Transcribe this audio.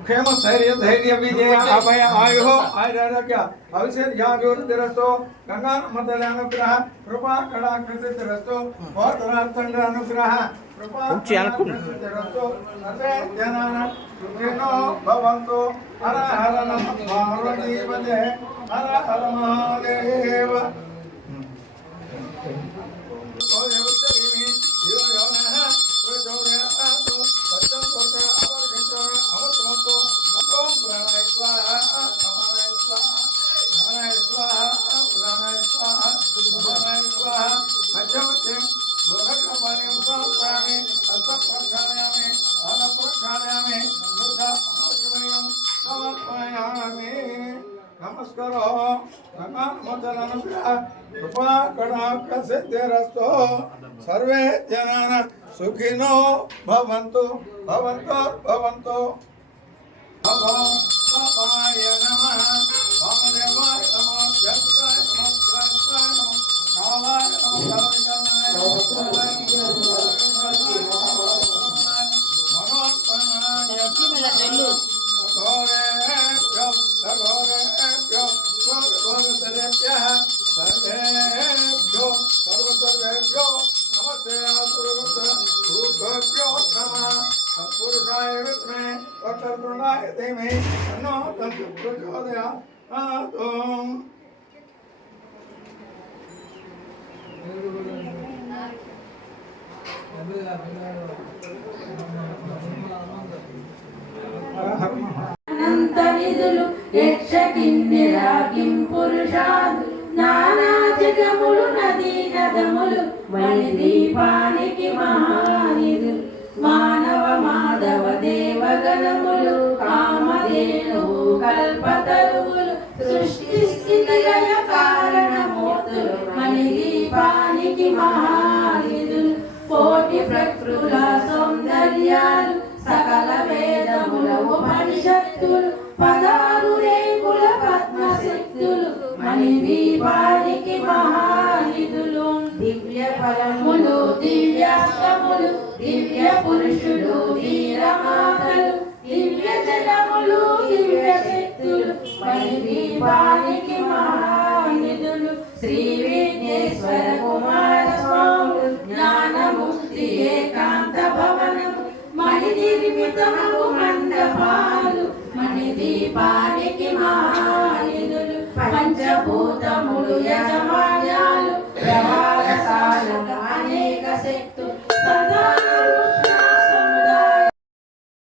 क्षेम स्थैर्य धैर्य विजय अभय आयु आरोग्य भविष्य ज्ञानोदरस्तो गंगा मतल अनुग्रह कृपा कड़ाकृतिरस्तो भोतरात्तंड अनुग्रह कृपा कड़ाकृतिरस्तो सर्वे जनाः सुखिनो भवन्तु हर हर नमः पार्वतीपते हर हर महादेव नमस्कारो कृपा कड़ाकसिद्धिरस्तो सर्वे जनाः सुखिनो भवन्तु भवन्तो भवन्तो पापाय नमः वामदेवाय नमः जगताय नमः कृष्णाय नमः कालाय नमः कालविकरणाय सर्वेभ्यो सर्वसर्वेभ्यो नमस्ते आसुरभ्यो नमः सत्पुरुषाय विद्महे वक्रतुण्डाय धीमहि तन्नो दन्ति प्रचोदयात् అనంత నిధులు యక్ష కిన్నెరా కిం పురుషాదు నానా జగములు నదీ నదములు మణి దీపానికి మహానిధులు మానవ మాధవ దేవగణములు కామధేనువు కల్పతరువులు సృష్టి స్థితి లయ కారణమూర్తులు మణి దీపానికి మహానిధులు కోటి ప్రకృతుల సౌందర్యాలు సకల వేదముల ఉపనిషత్తులు పదారు రేకుల పద్మశక్తులు మణి దీపానికి మహానిధులు దివ్య ఫలములు దివ్యాస్తములు దివ్య పురుషులు వీరమాతలు దివ్య జనములు దివ్య శక్తులు మణి దీపానికి మహానిధులు శ్రీ విఘ్నేశ్వర కుమార స్వాములు జ్ఞానముక్తి ఏకాంత భవనము మణి నిర్మితము మండపాలు మణి దీపానికి మహానిధులు పంచభూతములు యజమాన్యాలు వ్యవహారశాలలు అనేక శక్తులు సదా